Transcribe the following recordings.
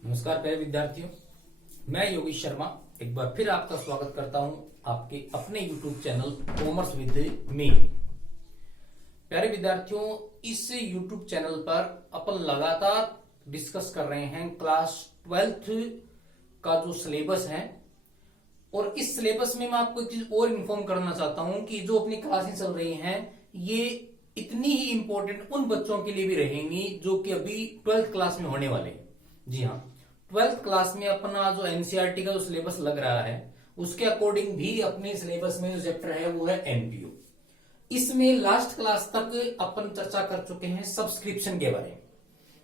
नमस्कार प्यारे विद्यार्थियों, मैं योगेश शर्मा एक बार फिर आपका स्वागत करता हूं आपके अपने YouTube channel commerce with me. प्यारे विद्यार्थियों, इस YouTube चैनल पर अपन लगातार डिस्कस कर रहे हैं क्लास 12th का जो सिलेबस है। और इस सिलेबस में मैं आपको एक चीज और इन्फॉर्म करना चाहता हूं कि जो अपनी क्लासें चल रही हैं ये इतनी ही इंपॉर्टेंट उन बच्चों के लिए भी रहेंगी जो कि अभी 12th क्लास में होने वाले हैं। जी हाँ, 12th क्लास में अपना जो एनसीईआरटी का जो सिलेबस लग रहा है उसके अकॉर्डिंग भी अपने सिलेबस में जो चैप्टर है वो है एनपीओ। इसमें लास्ट क्लास तक अपन चर्चा कर चुके हैं सब्सक्रिप्शन के बारे में,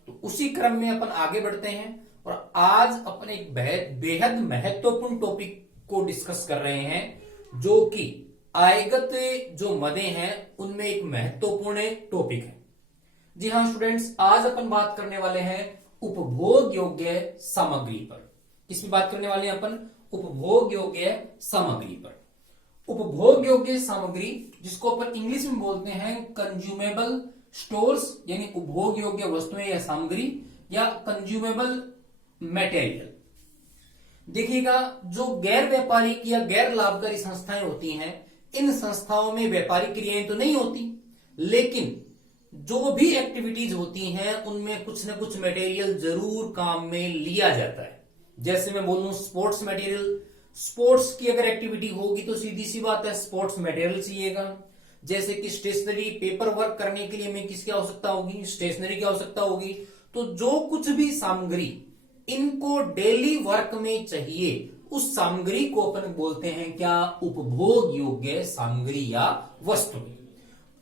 तो उसी क्रम में अपन आगे बढ़ते हैं और आज अपन एक बेहद महत्वपूर्ण टॉपिक को डिस्कस कर रहे हैं जो कि आयगत जो मदें हैं उनमें एक महत्वपूर्ण टॉपिक है। जी हाँ स्टूडेंट्स, आज अपन बात करने वाले हैं उपभोग योग्य सामग्री पर। किसमें बात करने वाले हैं अपन? उपभोग योग्य सामग्री पर। उपभोग योग्य सामग्री जिसको अपन इंग्लिश में बोलते हैं कंज्यूमेबल स्टोर्स, यानी उपभोग योग्य वस्तुएं या सामग्री या कंज्यूमेबल मटेरियल। देखिएगा, जो गैर व्यापारिक या गैर लाभकारी संस्थाएं होती हैं इन संस्थाओं में व्यापारिक क्रियाएं तो नहीं होती, लेकिन जो भी एक्टिविटीज होती हैं उनमें कुछ ना कुछ मटेरियल जरूर काम में लिया जाता है। जैसे मैं बोलूं स्पोर्ट्स मटेरियल, स्पोर्ट्स की अगर एक्टिविटी होगी तो सीधी सी बात है स्पोर्ट्स मटेरियल चाहिएगा। जैसे कि स्टेशनरी, पेपर वर्क करने के लिए हमें किसकी आवश्यकता होगी? स्टेशनरी की आवश्यकता होगी। तो जो कुछ भी सामग्री इनको डेली वर्क में चाहिए उस सामग्री को अपन बोलते हैं क्या? उपभोग योग्य सामग्री या वस्तु।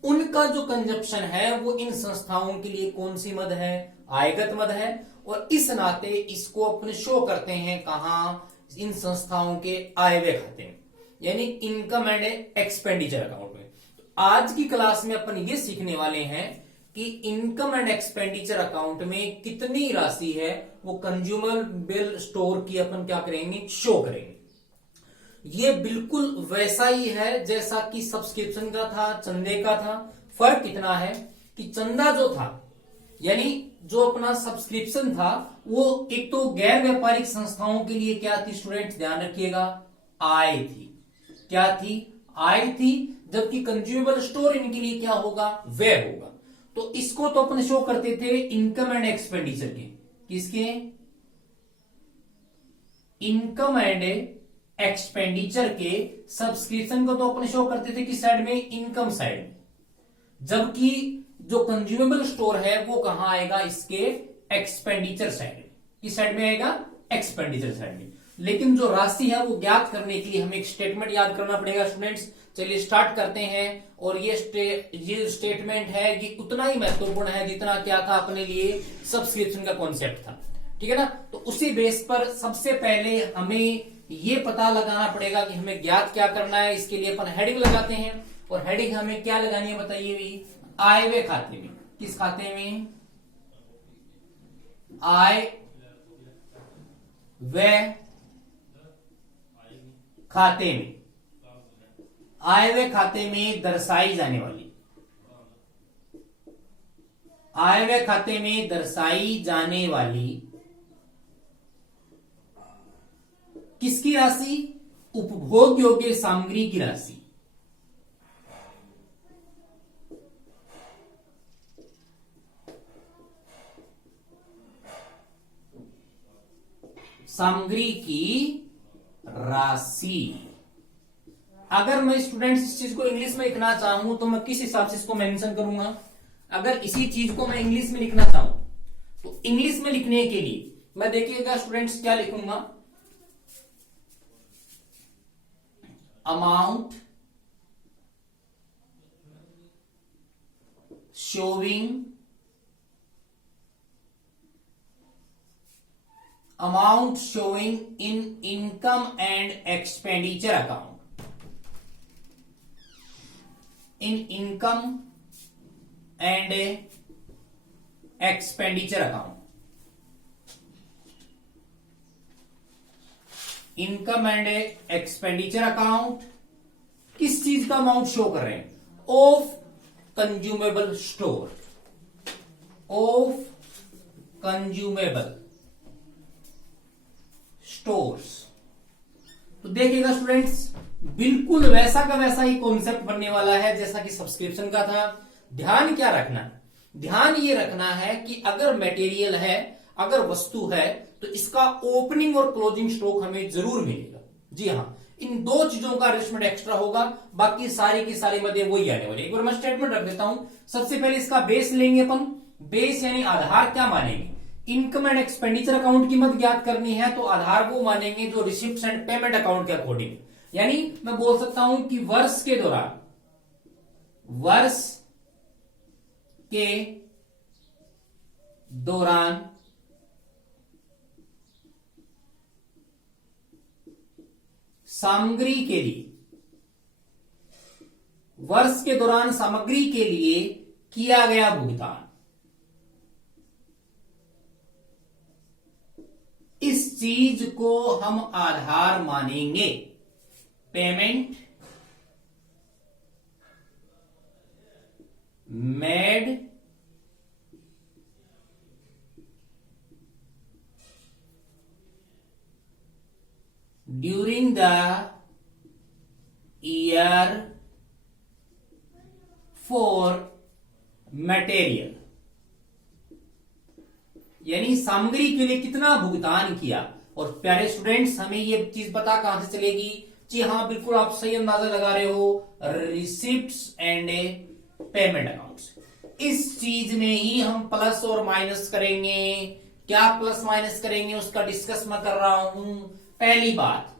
उनका जो कंजप्शन है वो इन संस्थाओं के लिए कौन सी मद है? आयगत मद है। और इस नाते इसको अपन शो करते हैं कहां? इन संस्थाओं के आय व्यय खाते में, यानी इनकम एंड एक्सपेंडिचर अकाउंट में। तो आज की क्लास में अपन ये सीखने वाले हैं कि इनकम एंड एक्सपेंडिचर अकाउंट में कितनी राशि है वो कंज्यूमेबल स्टोर की अपन क्या करेंगे? शो करेंगे। ये बिल्कुल वैसा ही है जैसा कि सब्सक्रिप्शन का था, चंदे का था। फर्क कितना है कि चंदा जो था, यानी जो अपना सब्सक्रिप्शन था, वो एक तो गैर व्यापारिक संस्थाओं के लिए क्या थी स्टूडेंट? ध्यान रखिएगा, आय थी। क्या थी? आय थी। जबकि कंज्यूमेबल स्टोर इनके लिए क्या होगा? व्यय होगा। तो इसको तो अपन शो करते थे इनकम एंड एक्सपेंडिचर के। किसके? इनकम एंड एक्सपेंडिचर के। सब्सक्रिप्शन को तो अपन शो करते थे किस साइड में? इनकम साइड में। जबकि जो कंज्यूमेबल स्टोर है वो कहां आएगा? इसके एक्सपेंडिचर साइड में। किस साइड में आएगा? एक्सपेंडिचर साइड में। लेकिन जो राशि है वो ज्ञात करने के लिए हमें एक स्टेटमेंट याद करना पड़ेगा स्टूडेंट्स। चलिए स्टार्ट करते हैं। और ये स्टेटमेंट है ये उतना ही महत्वपूर्ण है जितना क्या था अपने लिए सब्सक्रिप्शन का कॉन्सेप्ट था। ठीक है ना? तो उसी बेस पर सबसे पहले हमें ये पता लगाना पड़ेगा कि हमें ज्ञात क्या करना है। इसके लिए अपन हेडिंग लगाते हैं और हेडिंग हमें क्या लगानी है बताइए भी? आय व्यय खाते में। किस खाते में? आय व्यय खाते में। आय व्यय खाते में दर्शाई जाने वाली, आय व्यय खाते में दर्शाई जाने वाली किसकी राशि? उपभोग योग्य सामग्री की राशि। सामग्री की राशि। अगर मैं स्टूडेंट्स इस चीज को इंग्लिश में लिखना चाहूं तो मैं किस हिसाब से इसको मेंशन करूंगा? अगर इसी चीज को मैं इंग्लिश में लिखना चाहूं तो इंग्लिश में लिखने के लिए मैं देखिएगा स्टूडेंट्स क्या लिखूंगा? Amount showing in income and expenditure account. In income and expenditure account. Income and expenditure account किस चीज का अमाउंट शो कर रहे हैं? Of consumable store, of consumable stores. तो देखिएगा स्टूडेंट्स, बिल्कुल वैसा का वैसा ही कॉन्सेप्ट बनने वाला है जैसा कि सब्सक्रिप्शन का था। ध्यान क्या रखना है? ध्यान ये रखना है कि अगर मटेरियल है, अगर वस्तु है, तो इसका ओपनिंग और क्लोजिंग स्टॉक हमें जरूर मिलेगा। जी हाँ, इन दो चीजों का एडजस्टमेंट एक्स्ट्रा होगा, बाकी सारी की सारी मदे वही आने वाली। एक बार मैं स्टेटमेंट रख देता हूं। सबसे पहले इसका बेस लेंगे अपन। बेस यानी आधार क्या मानेंगे? इनकम एंड एक्सपेंडिचर अकाउंट की मत ज्ञात करनी है तो आधार वो मानेंगे जो रिसिप्ट एंड पेमेंट अकाउंट के अकॉर्डिंग। यानी मैं बोल सकता हूं कि वर्ष के दौरान सामग्री के लिए, वर्ष के दौरान सामग्री के लिए किया गया भुगतान, इस चीज को हम आधार मानेंगे। Payment made during the year for material, यानी सामग्री के लिए कितना भुगतान किया। और प्यारे स्टूडेंट्स, हमें ये चीज पता कहां से चलेगी? जी हाँ, बिल्कुल आप सही अंदाजा लगा रहे हो, रिसिप्ट्स एंड पेमेंट अकाउंट्स। इस चीज में ही हम प्लस और माइनस करेंगे। क्या प्लस माइनस करेंगे उसका डिस्कस मैं कर रहा हूं। पहली बात,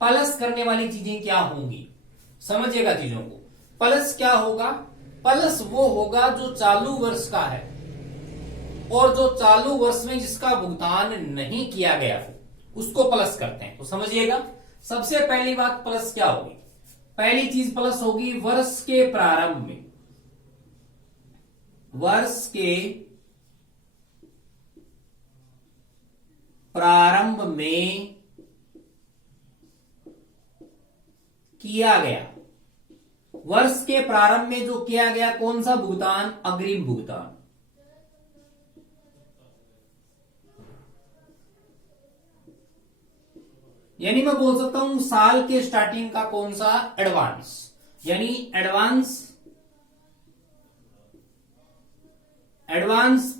प्लस करने वाली चीजें क्या होंगी, समझिएगा चीजों को। प्लस क्या होगा? प्लस वो होगा जो चालू वर्ष का है और जो चालू वर्ष में जिसका भुगतान नहीं किया गया हो उसको प्लस करते हैं। तो समझिएगा, सबसे पहली बात प्लस क्या होगी? पहली चीज प्लस होगी वर्ष के प्रारंभ में, वर्ष के प्रारंभ में किया गया, वर्ष के प्रारंभ में जो किया गया कौन सा भुगतान? अग्रिम भुगतान। यानी मैं बोल सकता हूं साल के स्टार्टिंग का कौन सा? एडवांस। यानी advance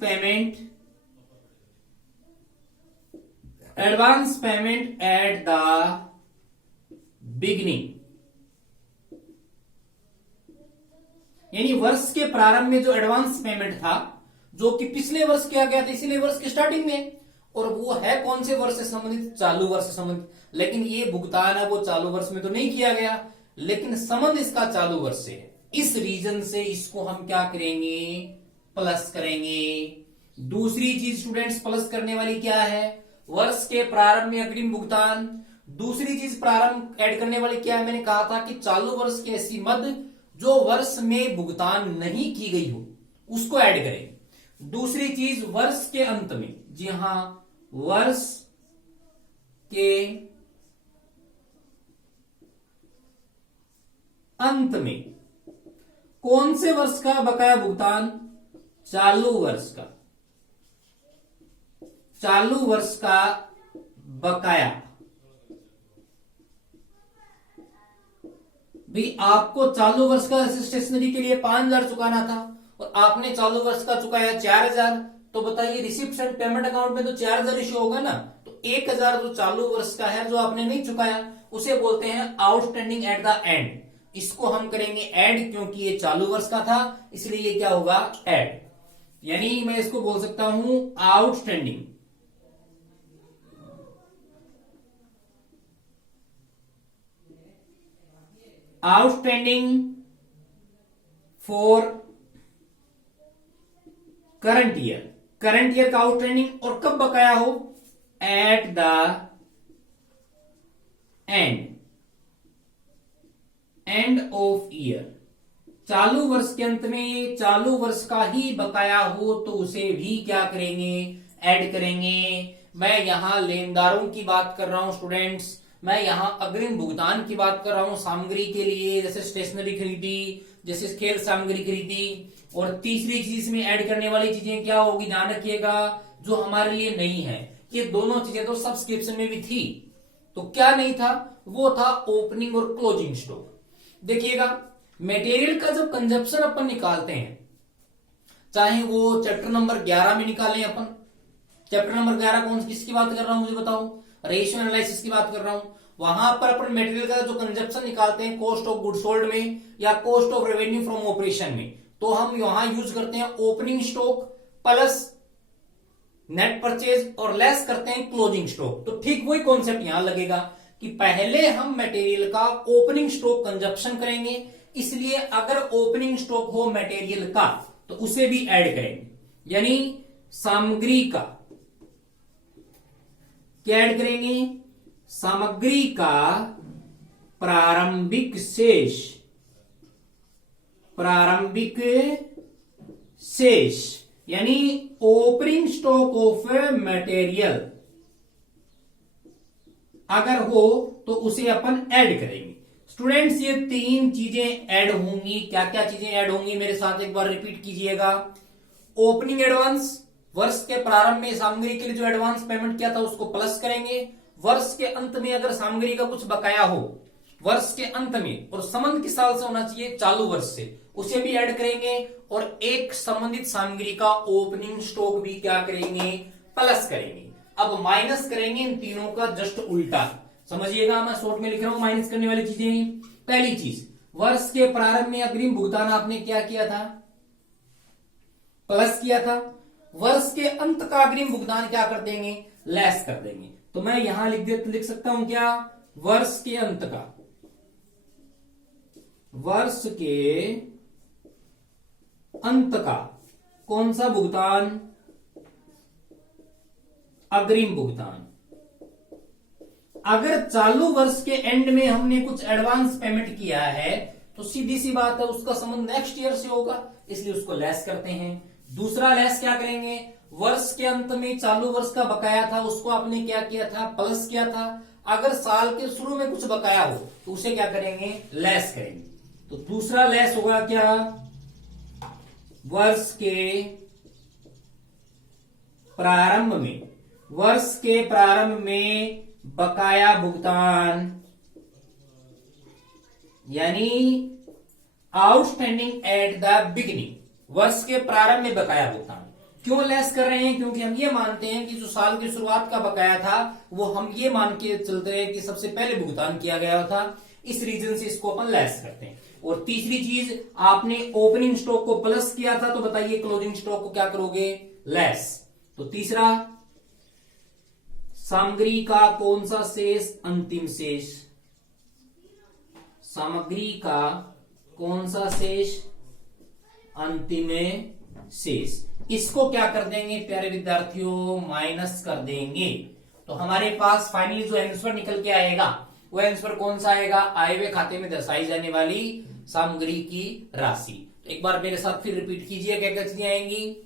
payment at the beginning. यानी वर्ष के प्रारंभ में जो एडवांस पेमेंट था, जो कि पिछले वर्ष किया गया था, इसीलिए वर्ष के स्टार्टिंग में, और वो है कौन से वर्ष से संबंधित? चालू वर्ष से संबंधित। लेकिन ये भुगतान है वो चालू वर्ष में तो नहीं किया गया, लेकिन संबंध इसका चालू वर्ष से है। इस रीजन से इसको हम क्या करेंगे? प्लस करेंगे। दूसरी चीज स्टूडेंट्स प्लस करने वाली क्या है? वर्ष के प्रारंभ में अग्रिम भुगतान। दूसरी चीज प्रारंभ ऐड करने वाली क्या है? मैंने कहा था कि चालू वर्ष की ऐसी मद जो वर्ष में भुगतान नहीं की गई हो उसको ऐड करें। दूसरी चीज वर्ष के अंत में, जी हां, वर्ष के अंत में कौन से वर्ष का बकाया भुगतान? चालू वर्ष का, चालू वर्ष का बकाया। भी आपको चालू वर्ष का स्टेशनरी के लिए 5,000 चुकाना था और आपने चालू वर्ष का चुकाया 4,000, तो बताइए रिसिप्ट एंड पेमेंट अकाउंट में तो 4,000 इश्यू होगा ना। तो 1,000 जो चालू वर्ष का है जो आपने नहीं चुकाया उसे बोलते हैं आउटस्टैंडिंग एट द एंड। इसको हम करेंगे ऐड, क्योंकि ये चालू वर्ष का था इसलिए ये क्या होगा? ऐड। यानी मैं इसको बोल सकता हूं outstanding for current year. Current year का आउटस्टैंडिंग और कब बकाया हो? At the end of year. चालू वर्ष के अंत में चालू वर्ष का ही बकाया हो तो उसे भी क्या करेंगे? ऐड करेंगे। मैं यहां लेनदारों की बात कर रहा हूं स्टूडेंट्स, मैं यहां अग्रिम भुगतान की बात कर रहा हूं सामग्री के लिए, जैसे स्टेशनरी खरीदी, जैसे खेल सामग्री खरीदी। और तीसरी चीज में ऐड करने वाली चीजें क्या होगी? ध्यान रखिएगा, जो हमारे लिए नहीं है। ये दोनों चीजें तो सब्सक्रिप्शन में भी थी, तो क्या नहीं था, वो था ओपनिंग और क्लोजिंग स्टॉक। देखिएगा, मटेरियल का जब कंजप्शन अपन निकालते हैं, चाहे वो चैप्टर नंबर 11 में निकालें अपन, चैप्टर नंबर 11 कौन किसकी बात कर रहा हूं मुझे बताओ, रेशियो एनालिसिस की बात कर रहा हूं। वहां पर अपन मटेरियल का जो कंजप्शन निकालते हैं कॉस्ट ऑफ गुड सोल्ड में या cost of revenue from operation में, तो हम यहां यूज करते हैं opening stock plus net purchase और लेस करते हैं क्लोजिंग स्टॉक। तो ठीक वही कॉन्सेप्ट यहां लगेगा कि पहले हम मटेरियल का ओपनिंग स्टॉक कंजप्शन करेंगे, इसलिए अगर ओपनिंग स्टॉक हो मटेरियल का तो उसे भी ऐड करेंगे, यानी सामग्री का क्या ऐड करेंगे, सामग्री का प्रारंभिक शेष, प्रारंभिक शेष यानी ओपनिंग स्टॉक ऑफ मटेरियल अगर हो तो उसे अपन ऐड करेंगे। स्टूडेंट्स, ये तीन चीजें ऐड होंगी। क्या क्या चीजें ऐड होंगी मेरे साथ एक बार रिपीट कीजिएगा। ओपनिंग एडवांस, वर्ष के प्रारंभ में सामग्री के लिए जो एडवांस पेमेंट किया था उसको प्लस करेंगे। वर्ष के अंत में अगर सामग्री का कुछ बकाया हो वर्ष के अंत में, और संबंध किस साल से होना चाहिए, चालू वर्ष से, उसे भी ऐड करेंगे। और एक संबंधित सामग्री का ओपनिंग स्टॉक भी क्या करेंगे, प्लस करेंगे। अब माइनस करेंगे इन तीनों का जस्ट उल्टा। समझिएगा, मैं शॉर्ट में लिख रहा हूं माइनस करने वाली चीजें। पहली चीज, वर्ष के प्रारंभ में अग्रिम भुगतान आपने क्या किया था, प्लस किया था। वर्ष के अंत का अग्रिम भुगतान क्या कर देंगे, लेस कर देंगे। तो मैं यहां लिख सकता हूं क्या, वर्ष के अंत का, वर्ष के अंत का कौन सा भुगतान, अग्रिम भुगतान। अगर चालू वर्ष के एंड में हमने कुछ एडवांस पेमेंट किया है तो सीधी सी बात है उसका संबंध नेक्स्ट ईयर से होगा, इसलिए उसको लेस करते हैं। दूसरा लेस क्या करेंगे, वर्ष के अंत में चालू वर्ष का बकाया था उसको आपने क्या किया था, प्लस किया था। अगर साल के शुरू में कुछ बकाया हो तो उसे क्या करेंगे, लेस करेंगे। तो दूसरा लेस होगा क्या, वर्ष के प्रारंभ में, वर्ष के प्रारंभ में बकाया भुगतान यानी आउटस्टैंडिंग एट द बिगिनिंग, वर्ष के प्रारंभ में बकाया भुगतान। क्यों लेस कर रहे हैं, क्योंकि हम ये मानते हैं कि जो साल की शुरुआत का बकाया था वो हम ये मान के चलते हैं कि सबसे पहले भुगतान किया गया था, इस रीजन से इसको अपन लेस करते हैं। और तीसरी चीज, आपने ओपनिंग स्टॉक को प्लस किया था तो बताइए क्लोजिंग स्टॉक को क्या करोगे, लेस। तो तीसरा, सामग्री का कौन सा शेष, अंतिम शेष। सामग्री का कौन सा शेष, अंतिम शेष। इसको क्या कर देंगे प्यारे विद्यार्थियों, माइनस कर देंगे। तो हमारे पास फाइनली जो आंसर निकल के आएगा वो आंसर कौन सा आएगा, आय व्यय खाते में दर्शाई जाने वाली सामग्री की राशि। तो एक बार मेरे साथ फिर रिपीट कीजिए, क्या क्या चीजें आएंगी।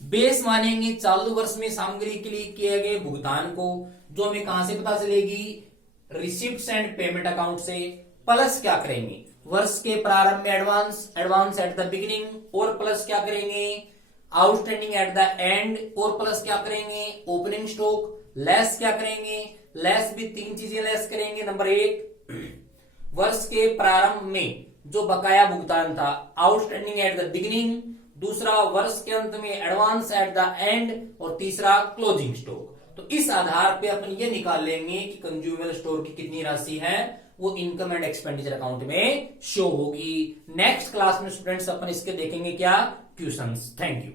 बेस मानेंगे चालू वर्ष में सामग्री के लिए किए गए भुगतान को, जो हमें कहां से पता चलेगी, रिसिप्ट्स एंड पेमेंट अकाउंट से। प्लस क्या करेंगे, वर्ष के प्रारंभ में advance, advance at the beginning, और प्लस क्या करेंगे, आउटस्टैंडिंग एट द एंड, और प्लस क्या करेंगे, ओपनिंग स्टॉक। लेस क्या करेंगे, लेस भी तीन चीजें लेस करेंगे। नंबर एक, वर्ष के प्रारंभ में जो बकाया भुगतान था, आउटस्टैंडिंग एट द बिगिनिंग। दूसरा, वर्ष के अंत में एडवांस एट द एंड। और तीसरा, क्लोजिंग स्टॉक। तो इस आधार पे अपन ये निकाल लेंगे कि कंज्यूमेबल स्टोर की कितनी राशि है, वो इनकम एंड एक्सपेंडिचर अकाउंट में शो होगी। नेक्स्ट क्लास में स्टूडेंट्स अपन इसके देखेंगे क्या, क्वेश्चंस। Thank you.